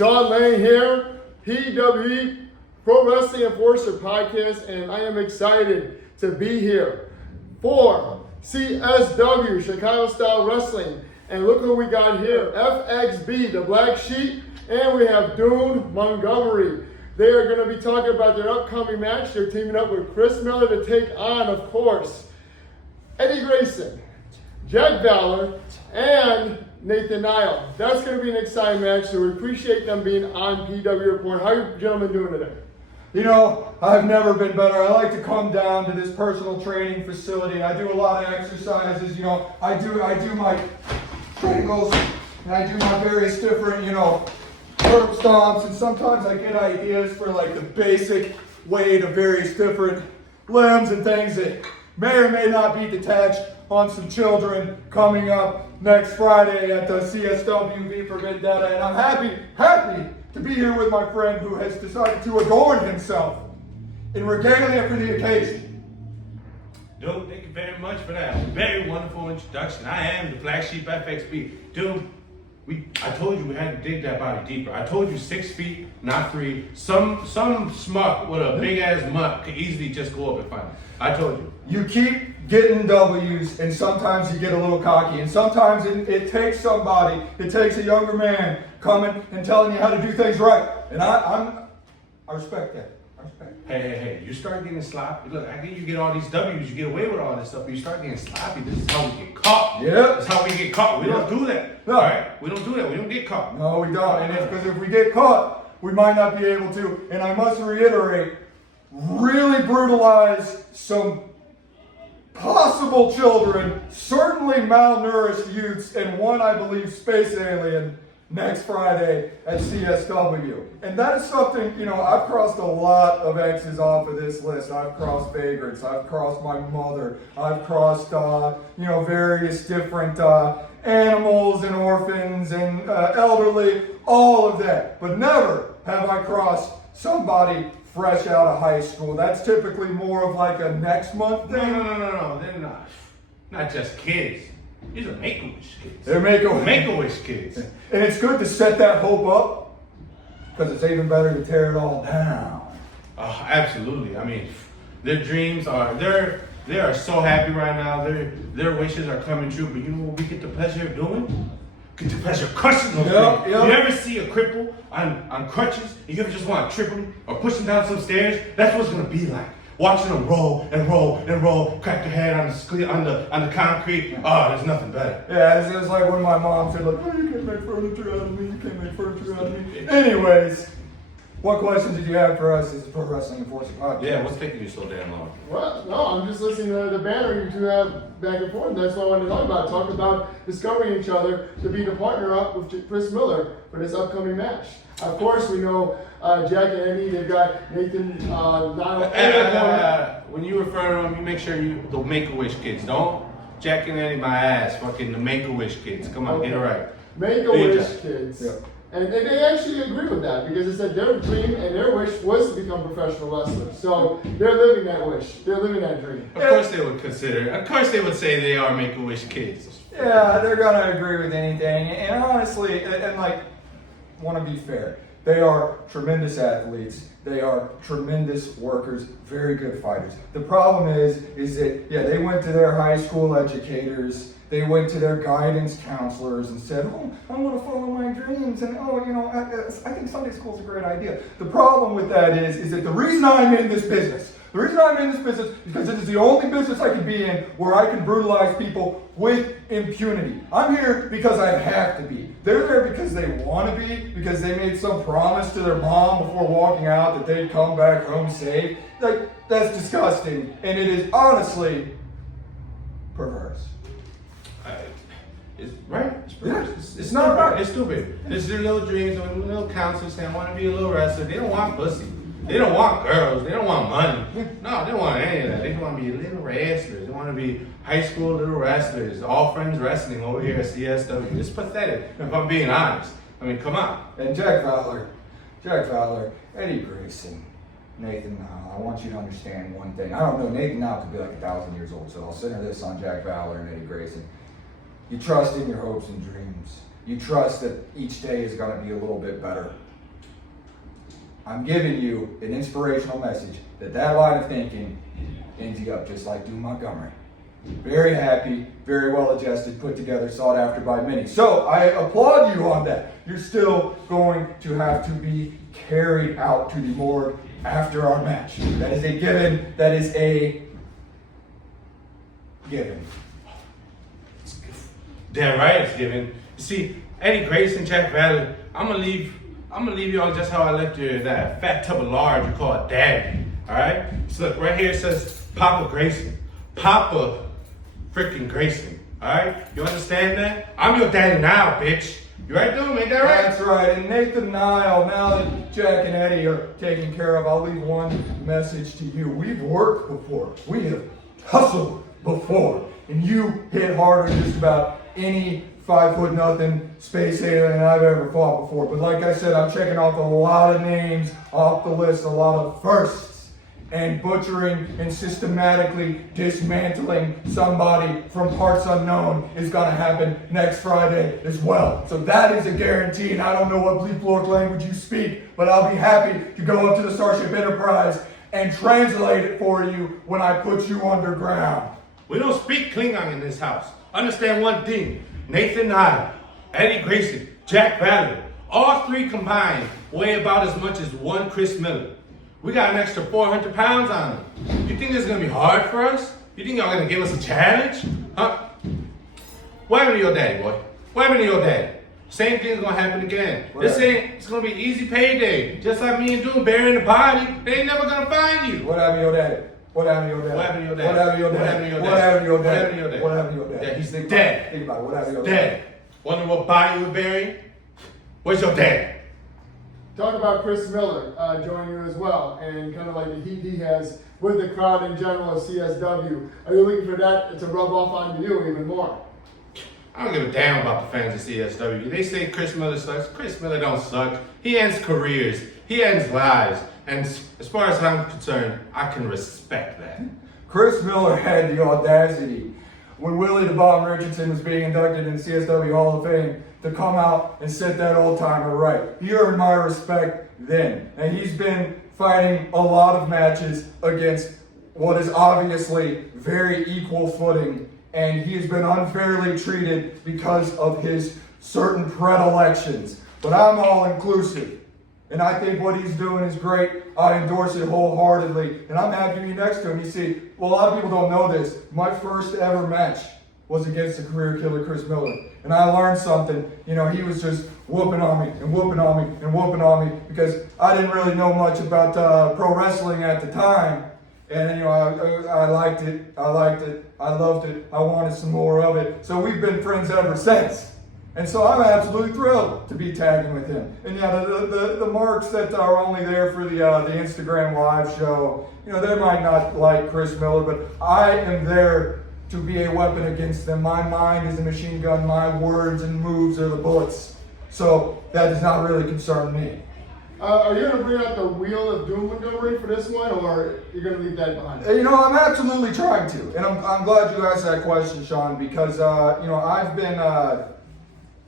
Sean Lane here, PWE Pro Wrestling Enforcer Podcast, and I am excited to be here for CSW, Chicago Style Wrestling. And look who we got here, FXB, the Black Sheep, and we have Dune Montgomery. They are going to be talking about their upcoming match. They're teaming up with Chris Miller to take on, of course, Eddie Grayson, Jack Valor, and Nathan Nile. That's going to be an exciting match, so we appreciate them being on PW Report. How are you gentlemen doing today? You know, I've never been better. I like to come down to this personal training facility. I do a lot of exercises. You know, I do my triangles, and I do my various different, curb stomps, and sometimes I get ideas for like the basic weight of various different limbs and things that may or may not be detached on some children coming up next Friday at the CSW V for Vendetta. And I'm happy to be here with my friend who has decided to adorn himself in regalia for the occasion. Dude, thank you very much for that very wonderful introduction. I am the Black Sheep FXB. Dude, I told you we had to dig that body deeper. I told you 6 feet, not 3. Some schmuck with a big ass mutt could easily just go up and find it. I told you. You keep getting W's, and sometimes you get a little cocky, and sometimes it takes somebody, it takes a younger man coming and telling you how to do things right. And I respect that. I respect it. Hey, you start getting sloppy. Look, I think you get all these W's, you get away with all this stuff, but you start getting sloppy. This is how we get caught. Yeah. That's how we get caught. We don't do that. No. All right? We don't do that. We don't get caught. No, we don't. And because if we get caught, we might not be able to. And I must reiterate, really brutalize some possible children, certainly malnourished youths, and one, I believe, space alien next Friday at CSW. And that is something, I've crossed a lot of X's off of this list. I've crossed vagrants, I've crossed my mother, I've crossed, various different animals and orphans and elderly, all of that. But never have I crossed somebody fresh out of high school. That's typically more of like a next month thing. No. They're not just kids. These are Make-A-Wish kids. They're Make-A-Wish kids. And it's good to set that hope up, because it's even better to tear it all down. Oh, absolutely. I mean, their dreams are, they are so happy right now. Their wishes are coming true. But you know what we get the pleasure of doing? Get the pleasure of crushing those things. Yep. You ever see a cripple on crutches, and you ever just want to trip him or push him down some stairs? That's what it's going to be like. Watching them roll and roll and roll, crack their head on the concrete. Oh, there's nothing better. Yeah, it's like when my mom said, like, oh, you can't make furniture out of me, you can't make furniture out of me. Anyways, what questions did you have for us as a Pro Wrestling Enforcer Podcast? Yeah, what's taking you so damn long? Well, no, I'm just listening to the banner you two have back and forth. That's what I wanted to talk about. Talk about discovering each other to be the partner up with Chris Miller for this upcoming match. Of course, we know Jack and Eddie. They've got Nathan, Niall. When you refer to them, you make sure the Make-A-Wish kids. Don't Jack and Eddie my ass. Fucking the Make-A-Wish kids. Come on, get it right. Make-A-Wish kids. Yeah. And they actually agree with that, because it said their dream and their wish was to become professional wrestlers. So they're living that wish. They're living that dream. Of course they would consider. Of course they would say they are Make-A-Wish kids. Yeah, they're gonna agree with anything. And honestly, want to be fair, they are tremendous athletes. They are tremendous workers, very good fighters. The problem is that, they went to their high school educators, they went to their guidance counselors and said, oh, I want to follow my dreams, and I think Sunday school's a great idea. The problem with that is that the reason I'm in this business is because it is the only business I can be in where I can brutalize people with impunity. I'm here because I have to be. They're there because they want to be, because they made some promise to their mom before walking out that they'd come back home safe. Like, that's disgusting, and it is honestly perverse. It's right. It's perverse. It's not right. It's stupid. It's their little dreams. Their little counselors saying, I want to be a little wrestler. They don't want pussy. They don't want girls. They don't want money. No, they don't want any of that. They want to be little wrestlers. They want to be high school little wrestlers. All friends wrestling over here at CSW. It's pathetic, if I'm being honest. I mean, come on. And Jack Valor, Eddie Grayson, Nathan Nile, I want you to understand one thing. I don't know, Nathan Nile could be like 1,000 years old, so I'll center this on Jack Valor and Eddie Grayson. You trust in your hopes and dreams. You trust that each day is going to be a little bit better. I'm giving you an inspirational message that line of thinking ends you up just like Doom Montgomery. Very happy, very well adjusted, put together, sought after by many. So I applaud you on that. You're still going to have to be carried out to the morgue after our match. That is a given. That is a given. Damn right it's given. You see, Eddie Grayson, Jack Valley, I'm gonna leave y'all just how I left you in that fat tub of lard you call it daddy. Alright? So look, right here it says Papa Grayson. Papa freaking Grayson. Alright? You understand that? I'm your daddy now, bitch. You right, Doom? Ain't that right? That's right. And Nathan Nile, now that Jack and Eddie are taken care of, I'll leave one message to you. We've worked before. We have hustled before. And you hit harder than just about any 5'0" space alien I've ever fought before. But like I said, I'm checking off a lot of names off the list, a lot of firsts. And butchering and systematically dismantling somebody from parts unknown is gonna happen next Friday as well. So that is a guarantee, and I don't know what Bleep Lork language you speak, but I'll be happy to go up to the Starship Enterprise and translate it for you when I put you underground. We don't speak Klingon in this house. Understand one thing. Nathan Nile, Eddie Grayson, Jack Valley, all three combined weigh about as much as one Chris Miller. We got an extra 400 pounds on them. You think this is gonna be hard for us? You think y'all gonna give us a challenge? Huh? What happened to your daddy, boy? What happened to your daddy? Same thing's gonna happen again. It's gonna be easy payday. Just like me and Doom burying the body, they ain't never gonna find you. What happened to your daddy? What happened to your daddy? What happened to your daddy? What happened to your What daddy? happened to your What happened to your daddy? daddy? What happened to your daddy? What happened to your daddy? Yeah, he's Think dead. about it. Think about it. What happened to your Dead. daddy? Wonder what body we're burying? Where's your dad? Talk about Chris Miller joining you as well, and kind of like the heat he has with the crowd in general of CSW. Are you looking for that to rub off onto you even more? I don't give a damn about the fans of CSW. They say Chris Miller sucks. Chris Miller don't suck. He ends careers. He ends lives. And as far as I'm concerned, I can respect that. Chris Miller had the audacity when Willie the Bomb Richardson was being inducted in the CSW Hall of Fame to come out and set that old timer right. He earned my respect then. And he's been fighting a lot of matches against what is obviously very equal footing, and he has been unfairly treated because of his certain predilections. But I'm all inclusive, and I think what he's doing is great. I endorse it wholeheartedly, and I'm happy to be next to him. You see, well, a lot of people don't know this. My first ever match was against the career killer Chris Miller. And I learned something. You know, he was just whooping on me and whooping on me and whooping on me because I didn't really know much about pro wrestling at the time. And, you know, I liked it. I liked it. I loved it. I wanted some more of it. So we've been friends ever since. And so I'm absolutely thrilled to be tagging with him. And yeah, the marks that are only there for the Instagram live show, you know, they might not like Chris Miller, but I am there to be a weapon against them. My mind is a machine gun. My words and moves are the bullets. So that does not really concern me. Are you going to bring out the wheel of Doom Montgomery for this one, or you're going to leave that behind? You know, I'm absolutely trying to. And I'm glad you asked that question, Sean, because, you know, I've been,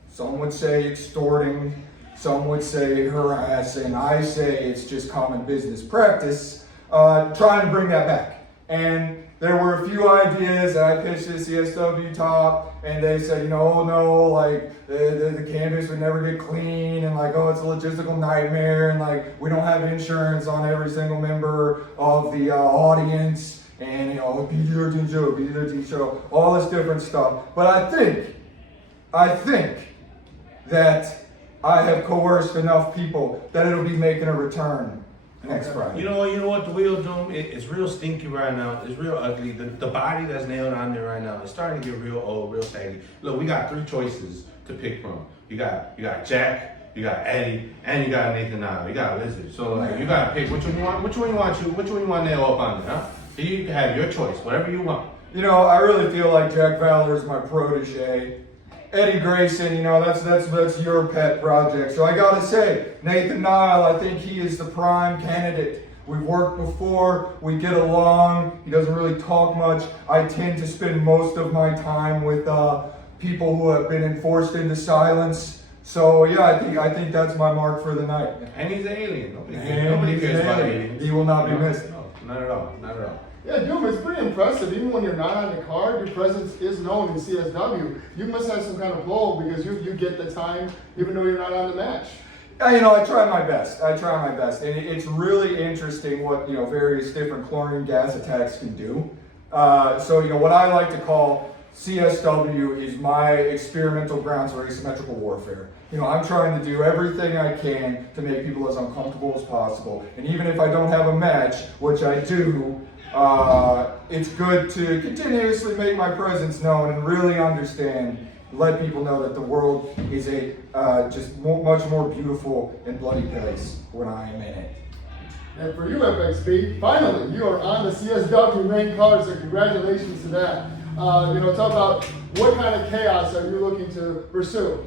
some would say extorting, some would say harassing. I say it's just common business practice, trying to bring that back. And there were a few ideas that I pitched to CSW top, and they said, you know, oh no, like the canvas would never get clean, and like, oh, it's a logistical nightmare, and like we don't have insurance on every single member of the audience, and you know, PG-13 show, PG-13 show, all this different stuff. But I think that I have coerced enough people that it'll be making a return next Friday. You know what the wheel Doom? It's real stinky right now. It's real ugly. The body that's nailed on there right now, it's starting to get real old, real saggy. Look, we got three choices to pick from. You got Jack, you got Eddie, and you got Nathan Nile. You got Lizard. So like, you gotta pick which one you want. Which one you want to nail up on there, huh? So you can have your choice, whatever you want. You know, I really feel like Jack Valor is my protege. Eddie Grayson, you know, that's your pet project. So I gotta say, Nathan Nile, I think he is the prime candidate. We've worked before, we get along, he doesn't really talk much. I tend to spend most of my time with people who have been enforced into silence So yeah, I think that's my mark for the night. And he's an alien. Nobody And cares about aliens. he will not be missed. No, not at all. Not at all. Yeah, Doom, it's pretty impressive. Even when you're not on the card, your presence is known in CSW. You must have some kind of pull because you get the time even though you're not on the match. You know, I try my best. And it's really interesting what, you know, various different chlorine gas attacks can do. So, you know, what I like to call CSW is my experimental grounds for asymmetrical warfare. You know, I'm trying to do everything I can to make people as uncomfortable as possible. And even if I don't have a match, which I do, it's good to continuously make my presence known and really understand, let people know that the world is a much more beautiful and bloody place when I am in it. And for you, FXB, finally, you are on the CSW main card, so congratulations to that. You know, talk about what kind of chaos are you looking to pursue?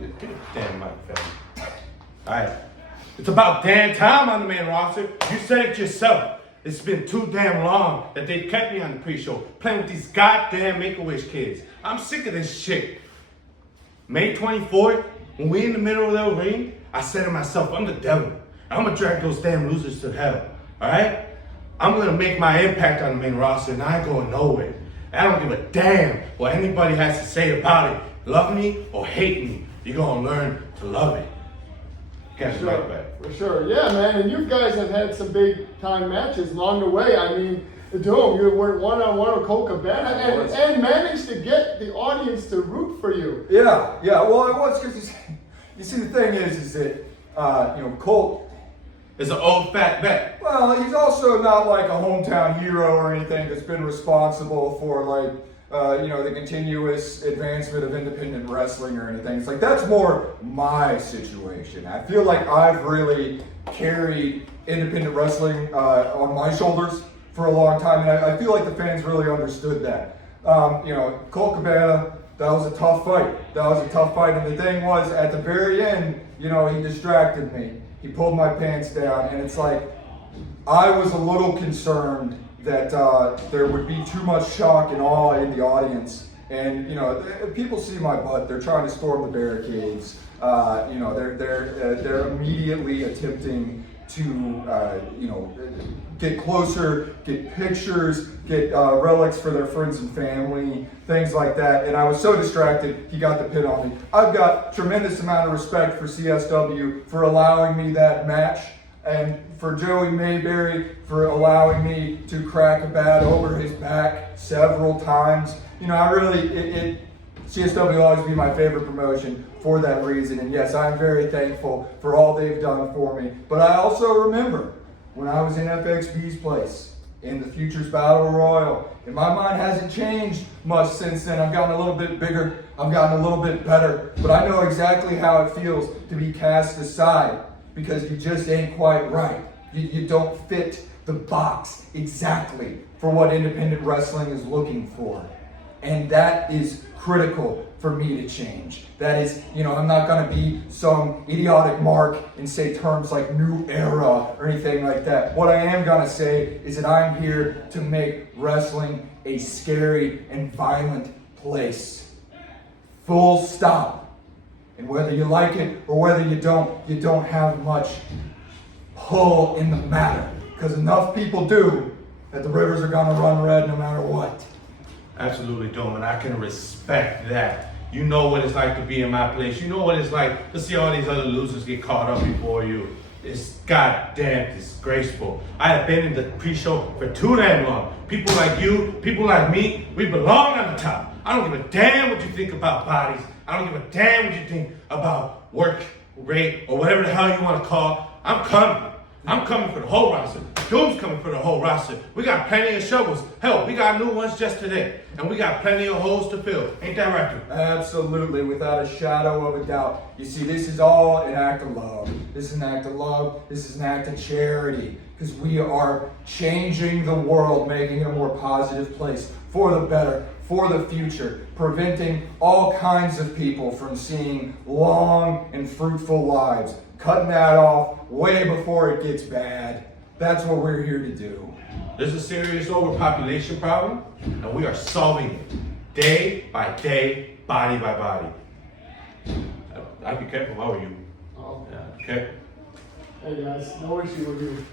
Damn, Mike, fella. All right. It's about damn time on the main roster. You said it yourself. It's been too damn long that they kept me on the pre-show playing with these goddamn Make-A-Wish kids. I'm sick of this shit. May 24th, when we in the middle of the ring, I said to myself, I'm the devil. I'm gonna drag those damn losers to hell. All right? I'm gonna make my impact on the main roster, and I ain't going nowhere. I don't give a damn what anybody has to say about it. Love me or hate me, you're gonna learn to love it. Catch it right back. For sure, yeah, man. And you guys have had some big time matches along the way. I mean, Doom, you were one-on-one with Colt Cabana and managed to get the audience to root for you. Yeah. Well, it was because you see, the thing is that you know, Colt. It's an old fat vet. Well, he's also not like a hometown hero or anything that's been responsible for like, you know, the continuous advancement of independent wrestling or anything. It's like, that's more my situation. I feel like I've really carried independent wrestling on my shoulders for a long time, and I feel like the fans really understood that. You know, Colt Cabana, that was a tough fight. And the thing was, at the very end, you know, he distracted me. He pulled my pants down, and it's like, I was a little concerned that there would be too much shock and awe in the audience. And, you know, people see my butt, they're trying to storm the barricades. You know, they're immediately attempting to, you know, get closer, get pictures, get relics for their friends and family, things like that. And I was so distracted, he got the pin on me. I've got tremendous amount of respect for CSW for allowing me that match, and for Joey Mayberry for allowing me to crack a bat over his back several times. You know, I really, CSW will always be my favorite promotion for that reason. And yes, I'm very thankful for all they've done for me. But I also remember when I was in FXB's place in the Futures Battle Royal, and my mind hasn't changed much since then. I've gotten a little bit bigger, I've gotten a little bit better, but I know exactly how it feels to be cast aside because you just ain't quite right. You don't fit the box exactly for what independent wrestling is looking for. And that is critical for me to change. That is, you know, I'm not gonna be some idiotic mark and say terms like new era or anything like that. What I am gonna say is that I'm here to make wrestling a scary and violent place. Full stop. And whether you like it or whether you don't have much pull in the matter. Because enough people do that the rivers are gonna run red no matter what. Absolutely, Dome, and I can respect that. You know what it's like to be in my place. You know what it's like to see all these other losers get caught up before you. It's goddamn disgraceful. I have been in the pre-show for too damn long. People like you, people like me, we belong on the top. I don't give a damn what you think about bodies. I don't give a damn what you think about work rate or whatever the hell you want to call. I'm coming. I'm coming for the whole roster. Doom's coming for the whole roster. We got plenty of shovels. Hell, we got new ones just today. And we got plenty of holes to fill. Ain't that right, Doom? Absolutely, without a shadow of a doubt. You see, this is all an act of love. This is an act of love. This is an act of charity. Because we are changing the world, making it a more positive place for the better, for the future, preventing all kinds of people from seeing long and fruitful lives. Cutting that off way before it gets bad. That's what we're here to do. There's a serious overpopulation problem, and we are solving it day by day, body by body. I'd be careful if I were you. Oh. Yeah, be careful. Hey guys, no issue with you.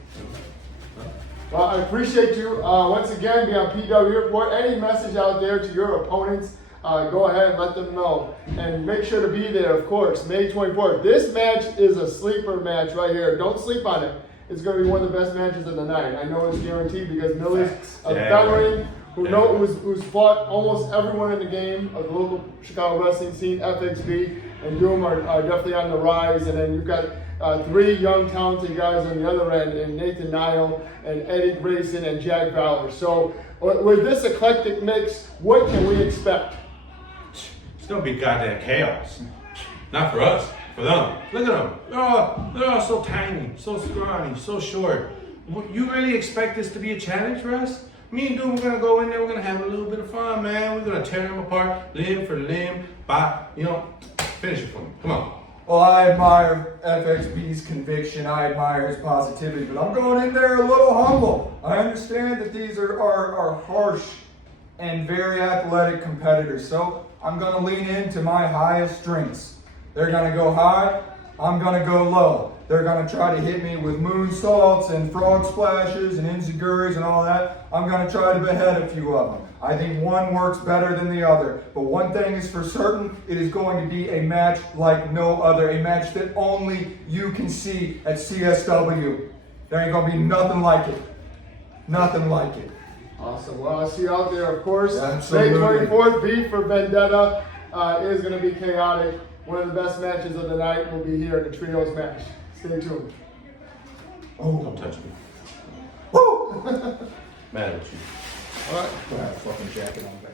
Well, I appreciate you. Once again, be on PWE Report. Any message out there to your opponents, go ahead and let them know. And make sure to be there, of course, May 24th. This match is a sleeper match right here. Don't sleep on it. It's going to be one of the best matches of the night. I know it's guaranteed because Miller's a veteran who's fought almost everyone in the game of the local Chicago wrestling scene, FXB, and Doom are definitely on the rise. And then you've got three young, talented guys on the other end, and Nathan Nile, and Eddie Grayson, and Jack Fowler. So with this eclectic mix, what can we expect? It's gonna be goddamn chaos. Not for us, for them. Look at them. They're all so tiny, so scrawny, so short. You really expect this to be a challenge for us? Me and Doom, we're gonna go in there, we're gonna have a little bit of fun, man. We're gonna tear them apart, limb for limb, finish it for me. Come on. Well, I admire FXB's conviction. I admire his positivity, but I'm going in there a little humble. I understand that these are harsh and very athletic competitors, so I'm going to lean into my highest strengths. They're going to go high, I'm going to go low. They're going to try to hit me with moonsaults and frog splashes and enziguris and all that. I'm going to try to behead a few of them. I think one works better than the other. But one thing is for certain, it is going to be a match like no other. A match that only you can see at CSW. There ain't going to be nothing like it. Nothing like it. Awesome. Well, I'll see you out there, of course. Absolutely. May 24th, V for Vendetta is going to be chaotic. One of the best matches of the night will be here in the Trios match. Stay tuned. Oh, Don't touch me. woo! Mad at you. All right. Put that fucking jacket on back.